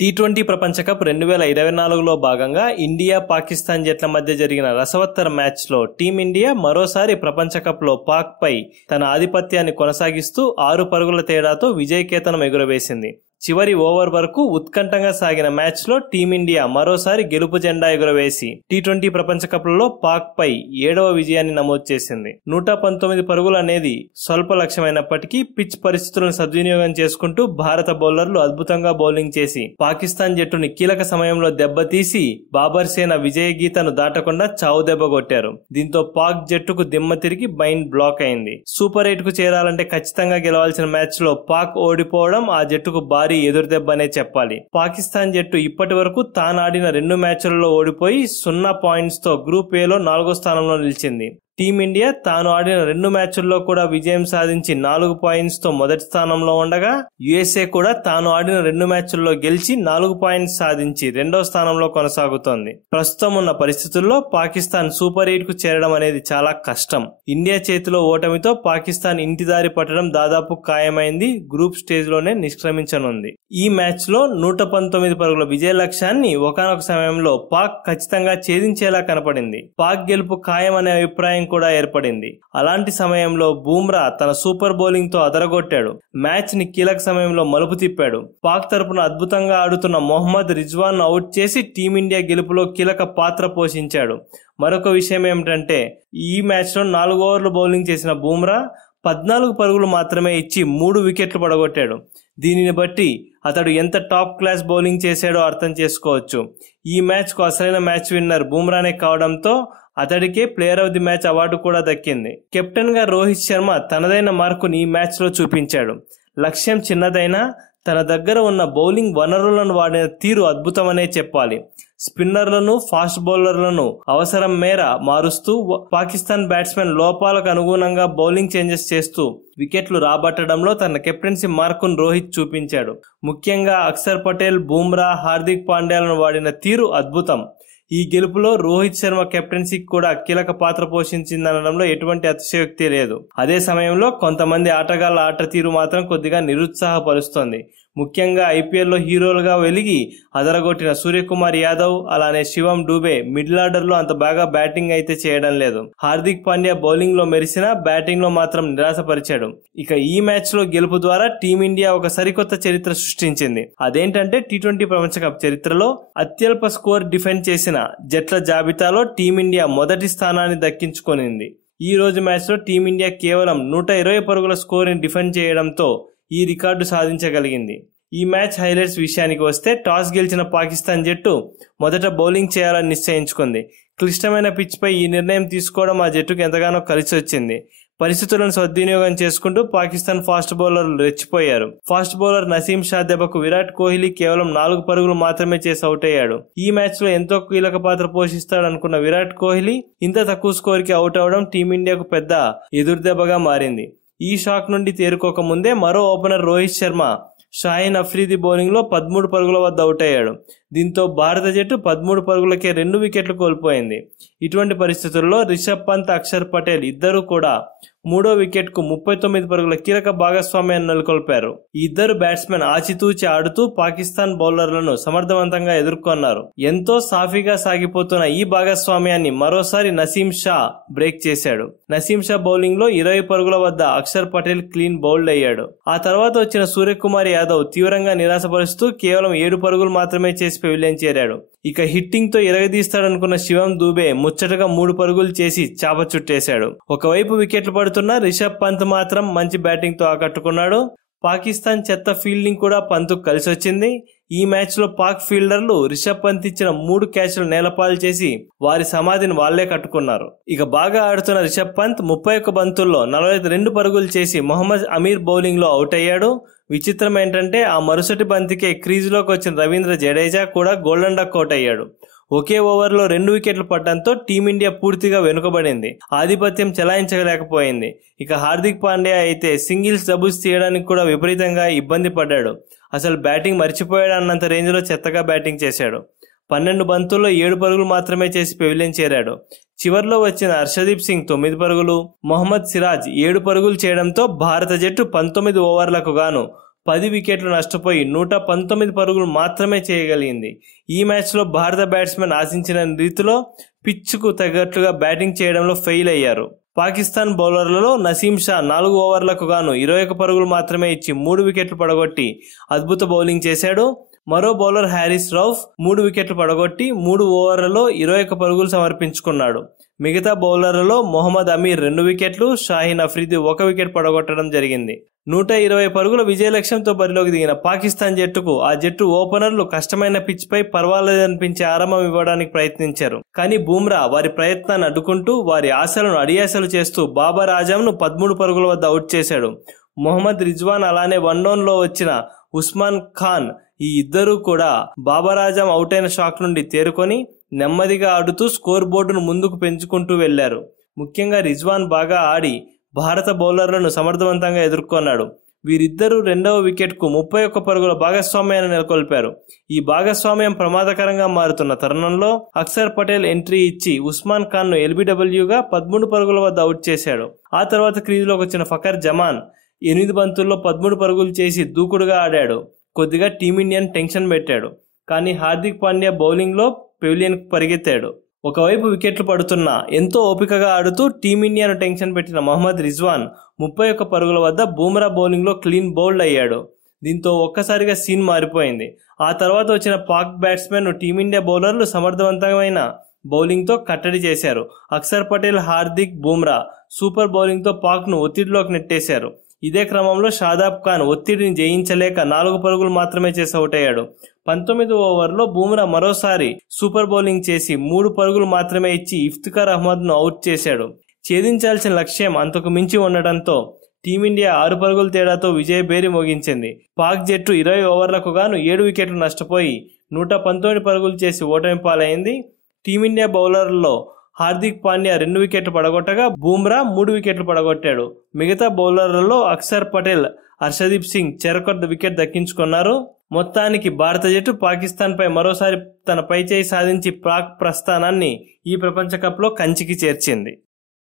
T20 ప్రపంచ cup 2024లో భాగంగా India Pakistan జట్ల మధ్య జరిగిన రసవత్తర మ్యాచ్లో టీమిండియా మరోసారి ప్రపంచ కప్లో పాక్పై తన ఆధిపత్యాన్ని కొనసాగిస్తూ 6 పరుగుల తేడాతో విజయకేతనం ఎగురవేసింది. చివరి ఓవర్ వరకు ఉత్కంఠంగా సాగిన మ్యాచ్లో టీమిండియా మరోసారి గెలుపు జెండా ఎగురవేసి టీ20 ప్రపంచ కప్లో పాక్పై 7వ విజయాన్ని నమోదు చేసింది. 119 పరుగులు అనేది స్వల్ప లక్ష్యమైనప్పటికీ పిచ్ పరిస్థితులను సద్వినియోగం చేసుకుంటూ భారత బౌలర్లు అద్భుతంగా బౌలింగ్ చేసి పాకిస్తాన్ జట్టుని కీలక సమయంలో దెబ్బతీసి బాబర్ సేన విజయ గీతను దాటకుండా చావు దెబ్బ కొట్టారు. దీంతో పాక్ జట్టుకు దిమ్మ తిరిగి మైండ్ బ్లాక్ అయింది. సూపర్ 8 కు చేరాలంటే ఖచ్చితంగా గెలవాల్సిన మ్యాచ్ లో పాక్ ఓడిపోవడం ఆ జట్టుకు భారీ ఎదురుదెబ్బనే చెప్పాలి. పాకిస్తాన్ జట్టు ఇప్పటి వరకు తానాడిన 2 మ్యాచ్లలో ఓడిపోయి 0 పాయింట్స్ తో గ్రూప్ ఏ లో 4వ స్థానంలో నిలిచింది. టీమిండియా తాను ఆడిన 2 మ్యాచ్ల్లో కూడా విజయం సాధించి 4 పాయింట్స్ తో మొదటి స్థానంలో ఉండగా యుఎస్ఏ కూడా తాను ఆడిన 2 మ్యాచ్ల్లో గెలిచి 4 పాయింట్స్ సాధించి 2వ స్థానంలో కొనసాగుతోంది. ప్రస్తుతం ఉన్న పరిస్థితుల్లో పాకిస్తాన్ సూపర్ 8 కు చేరడం అనేది చాలా కష్టం. ఇండియా చేతిలో ఓటమితో పాకిస్తాన్ ఇంటిదారి పట్టడం దాదాపు ఖాయమైంది. గ్రూప్ స్టేజ్ లోనే నిష్క్రమించనుంది. ఈ మ్యాచ్ లో 119 పరుగుల విజయ లక్ష్యాన్ని ఒకానొక సమయంలో పాక్ ఖచ్చితంగా ఛేదించేలా కనపడింది. పాక్ గెలుపు ఖాయం అనే అభిప్రాయం కూడా ఏర్పడింది. అలాంటి సమయంలో బూమ్రా తన సూపర్ బౌలింగ్ తో అదరగొట్టాడు. మ్యాచ్ ని కీలక సమయంలో మలుపు తిప్పాడు. పాక్ తరపున అద్భుతంగా ఆడుతున్న మొహమ్మద్ రిజ్వాన్ అవుట్ చేసి టీమిండియా గెలుపులో కీలక పాత్ర పోషించాడు. మరొక విషయం ఏమిటంటే ఈ మ్యాచ్ లో 4 ఓవర్లు బౌలింగ్ చేసిన బూమ్రా 14 పరుగులు మాత్రమే ఇచ్చి 3 వికెట్లు పడగొట్టాడు. దీనిని బట్టి అతడు ఎంత టాప్ క్లాస్ బౌలింగ్ చేశాడో అర్థం చేసుకోవచ్చు. ఈ మ్యాచ్ కు అసలైన మ్యాచ్ విన్నర్ బూమ్రానే కావడంతో అతడికే player of the match award కూడా దక్కింది. కెప్టెన్ గా రోహిత్ శర్మ తనదైన మార్కుని ఈ మ్యాచ్ లో చూపించాడు. లక్ష్యం చిన్నదైనా తన దగ్గర ఉన్న బౌలింగ్ వనరులను వాడిన తీరు అద్భుతమనే చెప్పాలి. స్పిన్నర్లను, ఫాస్ట్ బౌలర్లను అవసరం మేర మారుస్తూ పాకిస్తాన్ బ్యాట్స్మెన్ లోపాలకు అనుగుణంగా బౌలింగ్ చేంజెస్ చేస్తూ వికెట్లు రాబట్టడంలో తన కెప్టెన్సీ మార్కును రోహిత్ చూపించాడు. ముఖ్యంగా అక్షర్ పటేల్, బూమ్రా, హార్దిక్ పాండ్యాలను వాడిన తీరు అద్భుతం. ఈ గెలుపులో రోహిత్ శర్మ కెప్టెన్సీకి కూడా కీలక పాత్ర పోషించిందనడంలో ఎటువంటి అతిశయోక్తి లేదు. అదే సమయంలో కొంతమంది ఆటగాళ్ల ఆట తీరు మాత్రం కొద్దిగా నిరుత్సాహపరుస్తోంది. ముఖ్యంగా ఐపీఎల్లో హీరోలుగా వెలిగి అదరగొట్టిన సూర్యకుమార్ యాదవ్, అలానే శివం డూబే మిడిల్ ఆర్డర్ లో అంత బాగా బ్యాటింగ్ అయితే చేయడం లేదు. హార్దిక్ పాండ్యా బౌలింగ్ లో మెరిసినా బ్యాటింగ్ లో మాత్రం నిరాశపరిచాడు. ఇక ఈ మ్యాచ్ లో గెలుపు ద్వారా టీమిండియా ఒక సరికొత్త చరిత్ర సృష్టించింది. అదేంటంటే టీ20 ప్రపంచ కప్ చరిత్రలో అత్యల్ప స్కోర్ డిఫెండ్ చేసిన జట్ల జాబితాలో టీమిండియా మొదటి స్థానాన్ని దక్కించుకొనింది. ఈ రోజు మ్యాచ్ లో టీమిండియా కేవలం 120 పరుగుల స్కోర్ ని డిఫెండ్ చేయడంతో ఈ రికార్డు సాధించగలిగింది. ఈ మ్యాచ్ హైలైట్స్ విషయానికి వస్తే టాస్ గెలిచిన పాకిస్తాన్ జట్టు మొదట బౌలింగ్ చేయాలని నిశ్చయించుకుంది. క్లిష్టమైన పిచ్ పై ఈ నిర్ణయం తీసుకోవడం ఆ జట్టుకు ఎంతగానో కలిసి వచ్చింది. పరిస్థితులను సద్వినియోగం చేసుకుంటూ పాకిస్తాన్ ఫాస్ట్ బౌలర్లు రెచ్చిపోయారు. ఫాస్ట్ బౌలర్ నసీం షా దెబ్బకు విరాట్ కోహ్లీ కేవలం 4 పరుగులు మాత్రమే చేసి అవుట్ అయ్యాడు. ఈ మ్యాచ్ లో ఎంతో కీలక పాత్ర పోషిస్తాడనుకున్న విరాట్ కోహ్లీ ఇంత తక్కువ స్కోర్ కి అవుట్ అవడం టీమిండియాకు పెద్ద ఎదురుదెబ్బగా మారింది. ఈ షాక్ నుండి తేరుకోక ముందే మరో ఓపెనర్ రోహిత్ శర్మ షాహీన్ అఫ్రీది బౌలింగ్ లో 13 పరుగుల వద్ద అవుట్ అయ్యాడు. దీంతో భారత జట్టు 13 పరుగులకే 2 వికెట్లు కోల్పోయింది. ఇటువంటి పరిస్థితుల్లో రిషబ్ పంత్, అక్షర్ పటేల్ ఇద్దరు కూడా 3వ వికెట్ కు 39 పరుగుల కీలక భాగస్వామ్యాన్ని నెలకొల్పారు. ఈ ఇద్దరు బ్యాట్స్మెన్ ఆచితూచి ఆడుతూ పాకిస్తాన్ బౌలర్లను సమర్థవంతంగా ఎదుర్కొన్నారు. ఎంతో సాఫీగా సాగిపోతున్న ఈ భాగస్వామ్యాన్ని మరోసారి నసీం షా బ్రేక్ చేశాడు. నసీం షా బౌలింగ్ లో 20 పరుగుల వద్ద అక్షర్ పటేల్ క్లీన్ బౌల్డ్ అయ్యాడు. ఆ తర్వాత వచ్చిన సూర్యకుమార్ యాదవ్ తీవ్రంగా నిరాశపరుస్తూ కేవలం 7 పరుగులు మాత్రమే చేసి పెవిలియన్ చేరాడు. ఇక హిట్టింగ్ తో ఎరగదీస్తాడనుకున్న శివం దూబే ముచ్చటగా 3 పరుగులు చేసి చాప చుట్టేశాడు. ఒకవైపు వికెట్లు పడుతున్న రిషబ్ పంత్ మాత్రం మంచి బ్యాటింగ్ తో ఆకట్టుకున్నాడు. పాకిస్తాన్ చెత్త ఫీల్డింగ్ కూడా పంత్కు కలిసి వచ్చింది. ఈ మ్యాచ్ లో పాక్ ఫీల్డర్లు రిషబ్ పంత్ ఇచ్చిన 3 క్యాచ్లు నేలపాలు చేసి వారి సమాధిని వాళ్లే కట్టుకున్నారు. ఇక బాగా ఆడుతున్న రిషబ్ పంత్ 31 బంతుల్లో 42 పరుగులు చేసి మొహమ్మద్ అమీర్ బౌలింగ్ లో అవుట్ అయ్యాడు. విచిత్రం ఏంటంటే ఆ మరుసటి బంతికే క్రీజులోకి వచ్చిన రవీంద్ర జడేజా కూడా గోల్డెన్ డక్ అవుట్ అయ్యాడు. ఒకే ఓవర్లో 2 వికెట్లు పడడంతో టీమిండియా పూర్తిగా వెనుకబడింది. ఆధిపత్యం చెలాయించలేకపోయింది. ఇక హార్దిక్ పాండ్యా అయితే సింగిల్స్, డబుల్స్ తీయడానికి కూడా విపరీతంగా ఇబ్బంది పడ్డాడు. అసలు బ్యాటింగ్ మర్చిపోయాడు అన్నంత రేంజ్ లో చెత్తగా బ్యాటింగ్ చేశాడు. 12 బంతుల్లో 7 పరుగులు మాత్రమే చేసి పెవిలియన్ చేరాడు. చివర్లో వచ్చిన హర్షదీప్ సింగ్ 9 పరుగులు, మొహమ్మద్ సిరాజ్ 7 పరుగులు చేయడంతో భారత జట్టు 19 ఓవర్లకు గాను 10 వికెట్లు నష్టపోయి 119 పరుగులు మాత్రమే చేయగలిగింది. ఈ మ్యాచ్లో భారత బ్యాట్స్మెన్ ఆశించిన రీతిలో పిచ్కు తగ్గట్లుగా బ్యాటింగ్ చేయడంలో ఫెయిల్ అయ్యారు. పాకిస్తాన్ బౌలర్లలో నసీం షా 4 ఓవర్లకు గాను 21 పరుగులు మాత్రమే ఇచ్చి 3 వికెట్లు పడగొట్టి అద్భుత బౌలింగ్ చేశాడు. మరో బౌలర్ హ్యారిస్ రౌఫ్ 3 వికెట్లు పడగొట్టి 3 ఓవర్లలో 21 పరుగులు సమర్పించుకున్నాడు. మిగతా బౌలర్లలో మొహమ్మద్ అమీర్ 2 వికెట్లు, షాహీన్ అఫ్రిది 1 వికెట్ పడగొట్టడం జరిగింది. 120 పరుగుల విజయ లక్ష్యంతో బరిలోకి దిగిన పాకిస్తాన్ జట్టుకు ఆ జట్టు ఓపెనర్లు కష్టమైన పిచ్ పై పర్వాలేదనిపించే ఆరంభం ఇవ్వడానికి ప్రయత్నించారు. కానీ బూమ్రా వారి ప్రయత్నాన్ని అడ్డుకుంటూ వారి ఆశలను అడియాసలు చేస్తూ బాబర్ ఆజంను 13 పరుగుల వద్ద అవుట్ చేశాడు. మొహమ్మద్ రిజ్వాన్ అలానే 1 డౌన్లో వచ్చిన ఉస్మాన్ ఖాన్ ఈ ఇద్దరూ కూడా బాబర్ ఆజం అవుట్ అయిన షాక్ నుండి తేరుకొని నెమ్మదిగా ఆడుతూ స్కోర్ బోర్డును ముందుకు పెంచుకుంటూ వెళ్లారు. ముఖ్యంగా రిజ్వాన్ బాగా ఆడి భారత బౌలర్లను సమర్థవంతంగా ఎదుర్కొన్నాడు. వీరిద్దరూ రెండవ వికెట్కు 31 పరుగుల భాగస్వామ్యాన్ని నెలకొల్పారు. ఈ భాగస్వామ్యం ప్రమాదకరంగా మారుతున్న తరుణంలో అక్షర్ పటేల్ ఎంట్రీ ఇచ్చి ఉస్మాన్ ఖాన్ను ఎల్బీడబ్ల్యూగా 13 పరుగుల వద్ద అవుట్ చేశాడు. ఆ తర్వాత క్రీజులోకి వచ్చిన ఫకర్ జమాన్ 8 బంతుల్లో 13 పరుగులు చేసి దూకుడుగా ఆడాడు. కొద్దిగా టీమిండియాను టెన్షన్ పెట్టాడు. కానీ హార్దిక్ పాండ్యా బౌలింగ్లో పెవిలియన్కు పరిగెత్తాడు. ఒకవైపు వికెట్లు పడుతున్నా ఎంతో ఓపికగా ఆడుతూ టీమిండియాను టెన్షన్ పెట్టిన మహమ్మద్ రిజ్వాన్ 31 పరుగుల వద్ద బూమ్రా బౌలింగ్లో క్లీన్ బౌల్డ్ అయ్యాడు. దీంతో ఒక్కసారిగా సీన్ మారిపోయింది. ఆ తర్వాత వచ్చిన పాక్ బ్యాట్స్మెన్ టీమిండియా బౌలర్లు సమర్థవంతమైన బౌలింగ్తో కట్టడి చేశారు. అక్షర్ పటేల్, హార్దిక్, బూమ్రా సూపర్ బౌలింగ్తో పాక్ను ఒత్తిడిలోకి నెట్టేశారు. ఇదే క్రమంలో షాదాబ్ ఖాన్ ఒత్తిడిని జయించలేక 4 పరుగులు మాత్రమే చేసి అవుట్ అయ్యాడు. 19వ ఓవర్లో బూమ్రా మరోసారి సూపర్ బౌలింగ్ చేసి 3 పరుగులు మాత్రమే ఇచ్చి ఇఫ్తిఖార్ అహ్మద్ను అవుట్ చేశాడు. ఛేదించాల్సిన లక్ష్యం అంతకు మించి ఉండటంతో టీమిండియా 6 పరుగుల తేడాతో విజయ భేరి మోగించింది. పాక్ జట్టు 20 ఓవర్లకు గాను 7 వికెట్లు నష్టపోయి 119 పరుగులు చేసి ఓటమి పాలైంది. టీమిండియా బౌలర్లలో హార్దిక్ పాండ్యా 2 వికెట్లు పడగొట్టగా బూమ్రా 3 వికెట్లు పడగొట్టాడు. మిగతా బౌలర్లలో అక్షర్ పటేల్, హర్షదీప్ సింగ్ చెరొక వికెట్ దక్కించుకున్నారు. మొత్తానికి భారత జట్టు పాకిస్తాన్పై మరోసారి తన పైచేయి సాధించి పాక్ ప్రస్థానాన్ని ఈ ప్రపంచ కప్లో కంచికి చేర్చింది.